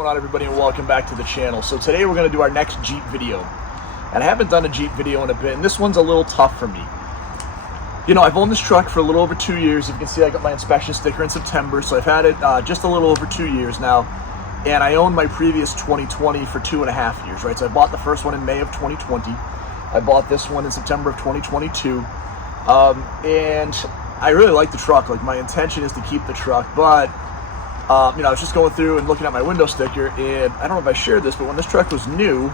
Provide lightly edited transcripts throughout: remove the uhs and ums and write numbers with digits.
going on, everybody, and welcome back to the channel. So today we're going to do our next Jeep video, and I haven't done a Jeep video in a bit, and this one's a little tough for me. You know, I've owned this truck for a little over 2 years. You can see I got my inspection sticker in September, so I've had it just a little over 2 years now, and I owned my previous 2020 for 2.5 years, right? So I bought the first one in May of 2020. I bought this one in September of 2022, and I really like the truck. Like, my intention is to keep the truck, but you know, I was just going through and looking at my window sticker, and I don't know if I shared this, but when this truck was new,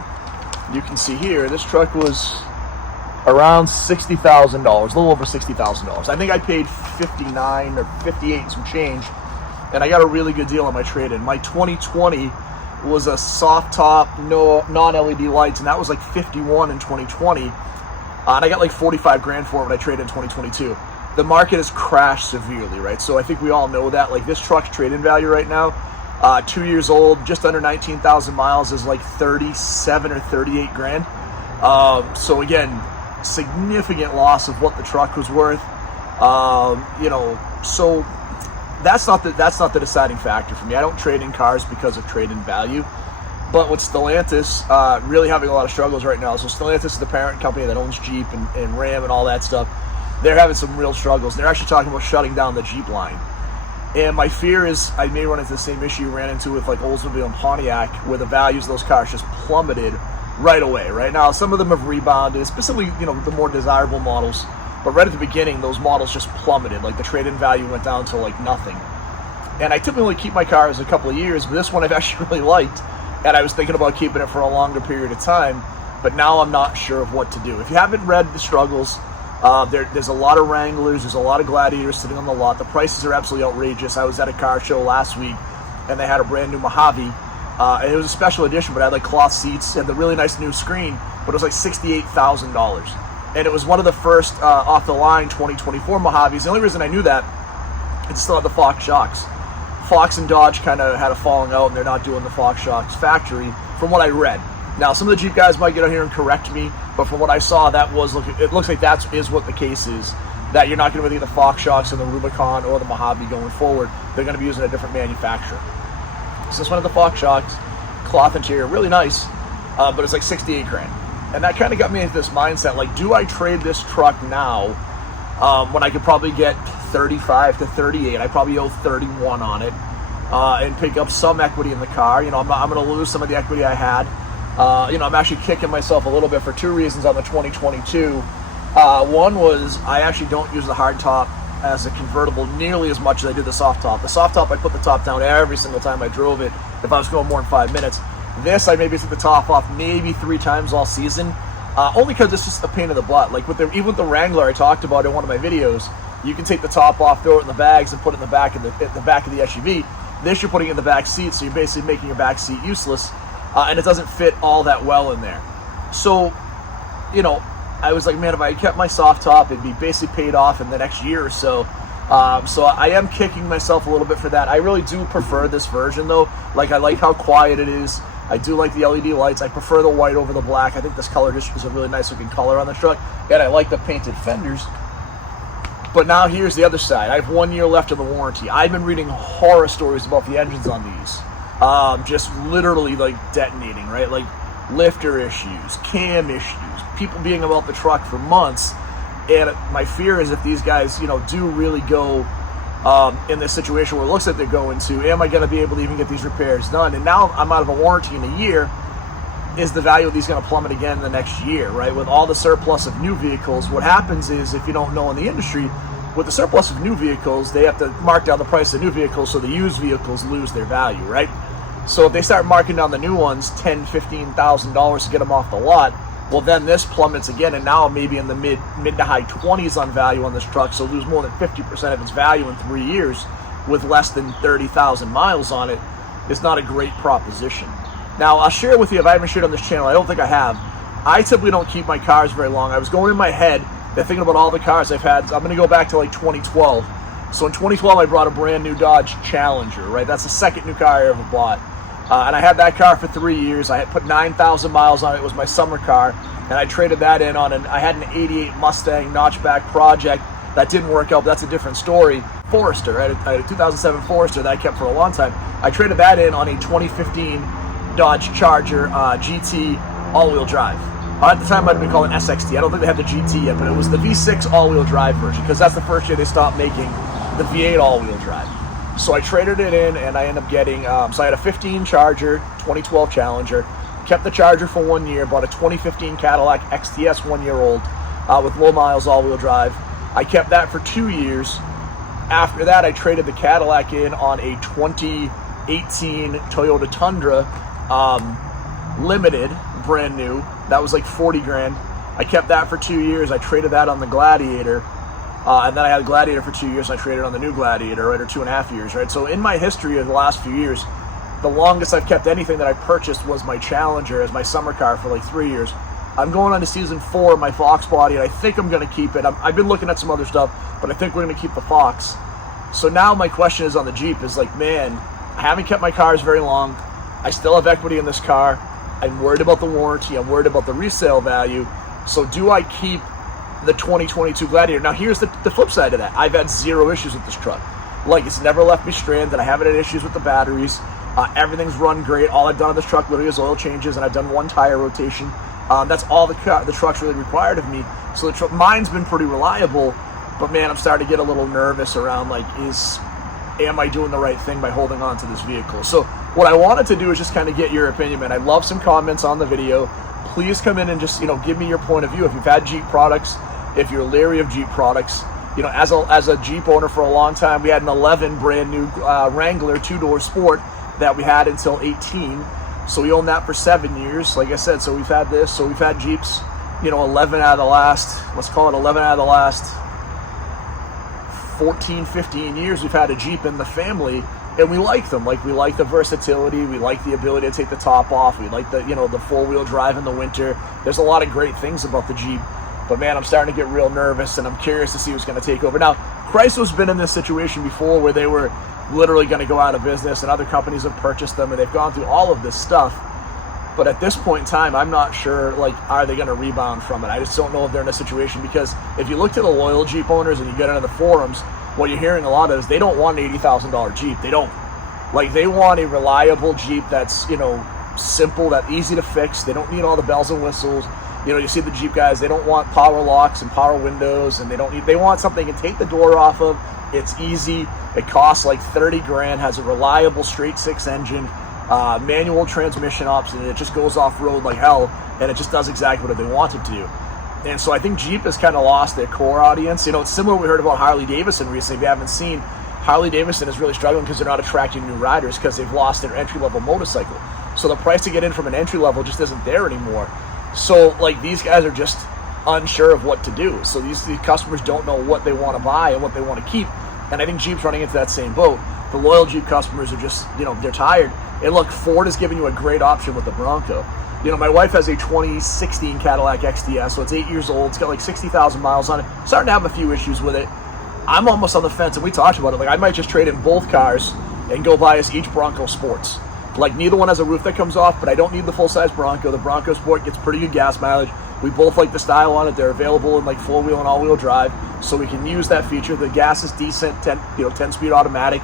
you can see here, this truck was around $60,000, a little over $60,000. I think I paid 59 or 58 and some change, and I got a really good deal on my trade-in. My 2020 was a soft top, no non-LED lights, and that was like 51 in 2020, and I got like 45 grand for it when I traded in 2022. The market has crashed severely, right? So I think we all know that. Like, this truck's trade-in value right now, 2 years old, just under 19,000 miles, is like 37 or 38 grand. So again, significant loss of what the truck was worth. You know, so that's not the deciding factor for me. I don't trade in cars because of trade-in value. But with Stellantis really having a lot of struggles right now, so Stellantis is the parent company that owns Jeep and Ram and all that stuff. They're having some real struggles. They're actually talking about shutting down the Jeep line. And my fear is I may run into the same issue you ran into with like Oldsmobile and Pontiac, where the values of those cars just plummeted right away. Right now, some of them have rebounded, specifically, you know, the more desirable models. But right at the beginning, those models just plummeted. Like, the trade-in value went down to like nothing. And I typically keep my cars a couple of years, but this one I've actually really liked. And I was thinking about keeping it for a longer period of time. But now I'm not sure of what to do. If you haven't read the struggles, there's a lot of Wranglers, there's a lot of Gladiators sitting on the lot. The prices are absolutely outrageous. I was at a car show last week, and they had a brand new Mojave, and it was a special edition, but it had like cloth seats, had the really nice new screen, but it was like $68,000. And it was one of the first off-the-line 2024 Mojaves. The only reason I knew that, it still had the Fox shocks. Fox and Dodge kind of had a falling out, and they're not doing the Fox shocks factory, from what I read. Now, some of the Jeep guys might get out here and correct me, but from what I saw, it looks like that is what the case is, that you're not going to be the Fox shocks in the Rubicon or the Mojave going forward. They're going to be using a different manufacturer. So this one had the Fox shocks, cloth interior, really nice, but it's like 68 grand. And that kind of got me into this mindset, like, do I trade this truck now when I could probably get 35 to 38? I probably owe 31 on it, and pick up some equity in the car. You know, I'm going to lose some of the equity I had. You know, I'm actually kicking myself a little bit for two reasons on the 2022. One was I actually don't use the hard top as a convertible nearly as much as I did the soft top. The soft top, I put the top down every single time I drove it if I was going more than 5 minutes. This, I maybe took the top off maybe 3 times all season, only because it's just a pain in the butt. Like, even with the Wrangler I talked about in one of my videos, you can take the top off, throw it in the bags, and put it in the back of the SUV. This, you're putting it in the back seat, so you're basically making your back seat useless. And it doesn't fit all that well in there. So, you know, I was like, man, if I kept my soft top, it'd be basically paid off in the next year or so. So I am kicking myself a little bit for that. I really do prefer this version, though. Like, I like how quiet it is. I do like the LED lights. I prefer the white over the black. I think this color just is a really nice looking color on the truck. And I like the painted fenders. But now here's the other side. I have 1 year left of the warranty. I've been reading horror stories about the engines on these. Just literally like detonating, right? Like lifter issues, cam issues, people being about the truck for months. And my fear is if these guys, you know, do really go in this situation where it looks like they're going to, am I going to be able to even get these repairs done? And now I'm out of a warranty in a year. Is the value of these going to plummet again in the next year, right? With all the surplus of new vehicles, what happens is, if you don't know in the industry, with the surplus of new vehicles, they have to mark down the price of new vehicles so the used vehicles lose their value, right? So if they start marking down the new ones $10,000, $15,000 to get them off the lot, well, then this plummets again, and now maybe in the mid to high 20s on value on this truck, so lose more than 50% of its value in 3 years with less than 30,000 miles on it is not a great proposition. Now, I'll share with you, if I haven't shared on this channel, I don't think I have. I typically don't keep my cars very long. I was going in my head, thinking about all the cars I've had. I'm going to go back to like 2012. So in 2012, I brought a brand new Dodge Challenger, right? That's the second new car I ever bought. And I had that car for 3 years. I had put 9,000 miles on it. It was my summer car. And I traded that in on I had an 88 Mustang notchback project. That didn't work out, but that's a different story. Forester. I had a 2007 Forester that I kept for a long time. I traded that in on a 2015 Dodge Charger GT all-wheel drive. At the time, it might have been called an SXT. I don't think they had the GT yet, but it was the V6 all-wheel drive version, because that's the first year they stopped making the V8 all-wheel drive. So I traded it in, and I ended up getting, so I had a 15 Charger, 2012 Challenger, kept the Charger for 1 year, bought a 2015 Cadillac XTS 1 year old with low miles all-wheel drive. I kept that for 2 years. After that, I traded the Cadillac in on a 2018 Toyota Tundra Limited, brand new. That was like 40 grand. I kept that for 2 years. I traded that on the Gladiator. And then I had a Gladiator for 2 years, and I traded on the new Gladiator, right, or 2.5 years, right? So in my history of the last few years, the longest I've kept anything that I purchased was my Challenger as my summer car for like 3 years. I'm going on to season 4 of my Fox body, and I think I'm going to keep it. I've been looking at some other stuff, but I think we're going to keep the Fox. So now my question is on the Jeep is like, man, I haven't kept my cars very long. I still have equity in this car. I'm worried about the warranty. I'm worried about the resale value. So do I keep the 2022 Gladiator? Now here's the flip side of that. I've had zero issues with this truck. Like, it's never left me stranded. I haven't had issues with the batteries. Everything's run great. All I've done on this truck literally is oil changes, and I've done 1 tire rotation. That's all the truck's really required of me. So mine's been pretty reliable, but man, I'm starting to get a little nervous around, like, am I doing the right thing by holding on to this vehicle? So what I wanted to do is just kind of get your opinion, man. I'd love some comments on the video. Please come in and just, give me your point of view. If you've had Jeep products, if you're leery of Jeep products, as a Jeep owner for a long time, we had an 11 brand new Wrangler 2-door Sport that we had until 18. So we owned that for 7 years. Like I said, so we've had this. So we've had Jeeps, 11 out of the last, let's call it 11 out of the last 14, 15 years. We've had a Jeep in the family, and we like them. Like, we like the versatility. We like the ability to take the top off. We like the, the 4-wheel drive in the winter. There's a lot of great things about the Jeep. But man, I'm starting to get real nervous, and I'm curious to see who's going to take over. Now, Chrysler's been in this situation before where they were literally going to go out of business, and other companies have purchased them, and they've gone through all of this stuff. But at this point in time, I'm not sure, like, are they going to rebound from it? I just don't know if they're in a situation, because if you look to the loyal Jeep owners and you get into the forums, what you're hearing a lot of is they don't want an $80,000 Jeep. They don't. Like, they want a reliable Jeep that's, simple, that's easy to fix. They don't need all the bells and whistles. You see the Jeep guys, they don't want power locks and power windows, and they want something they can take the door off of. It's easy. It costs like 30 grand, has a reliable straight 6 engine, manual transmission option, and it just goes off-road like hell, and it just does exactly what they want it to do. And so I think Jeep has kind of lost their core audience. It's similar to what we heard about Harley-Davidson recently. If you haven't seen, Harley-Davidson is really struggling because they're not attracting new riders because they've lost their entry-level motorcycle. So the price to get in from an entry-level just isn't there anymore. So, like, these guys are just unsure of what to do. So these customers don't know what they want to buy and what they want to keep. And I think Jeep's running into that same boat. The loyal Jeep customers are just, they're tired. And look, Ford is giving you a great option with the Bronco. My wife has a 2016 Cadillac XTS, so it's 8 years old. It's got like 60,000 miles on it. Starting to have a few issues with it. I'm almost on the fence, and we talked about it. Like, I might just trade in both cars and go buy us each Bronco Sports. Like, neither one has a roof that comes off, but I don't need the full-size Bronco. The Bronco Sport gets pretty good gas mileage. We both like the style on it. They're available in like 4-wheel and all-wheel drive, so we can use that feature. The gas is decent, 10-speed automatic,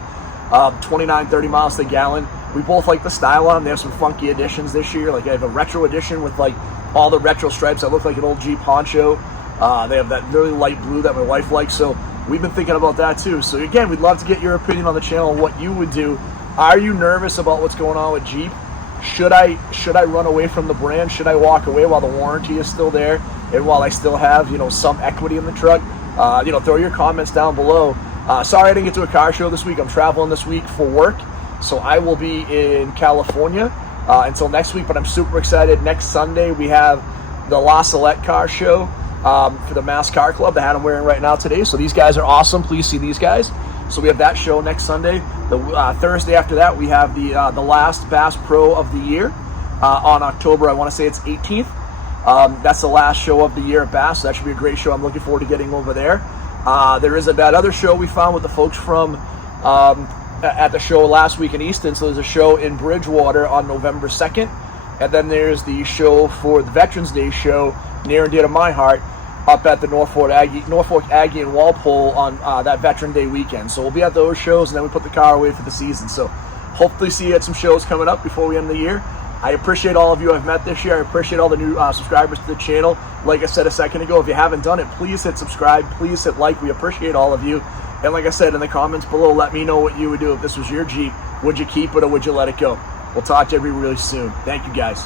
29, 30 miles to the gallon. We both like the style on them. They have some funky additions this year. Like, I have a retro edition with like all the retro stripes that look like an old Jeep poncho. They have that really light blue that my wife likes, so we've been thinking about that too. So again, we'd love to get your opinion on the channel on what you would do. Are you nervous about what's going on with Jeep? Should I run away from the brand? Should I walk away while the warranty is still there and while I still have, some equity in the truck? Throw your comments down below. Sorry I didn't get to a car show this week. I'm traveling this week for work, so I will be in California until next week, but I'm super excited. Next Sunday, we have the La Salette car show for the Mass Car Club. The hat I'm wearing right now today. So these guys are awesome. Please see these guys. So we have that show next Sunday. The Thursday after that, we have the last Bass Pro of the year on October, I want to say it's 18th. That's the last show of the year at Bass. So that should be a great show. I'm looking forward to getting over there. There is that other show we found with the folks from at the show last week in Easton. So there's a show in Bridgewater on November 2nd. And then there's the show for the Veterans Day show, near and dear to my heart, up at the Norfolk Aggie and Walpole on that Veteran Day weekend. So we'll be at those shows, and then we put the car away for the season. So hopefully see you at some shows coming up before we end the year. I appreciate all of you I've met this year. I appreciate all the new subscribers to the channel. Like I said a second ago, if you haven't done it, please hit subscribe. Please hit like. We appreciate all of you. And like I said, in the comments below, let me know what you would do if this was your Jeep. Would you keep it or would you let it go? We'll talk to everybody really soon. Thank you, guys.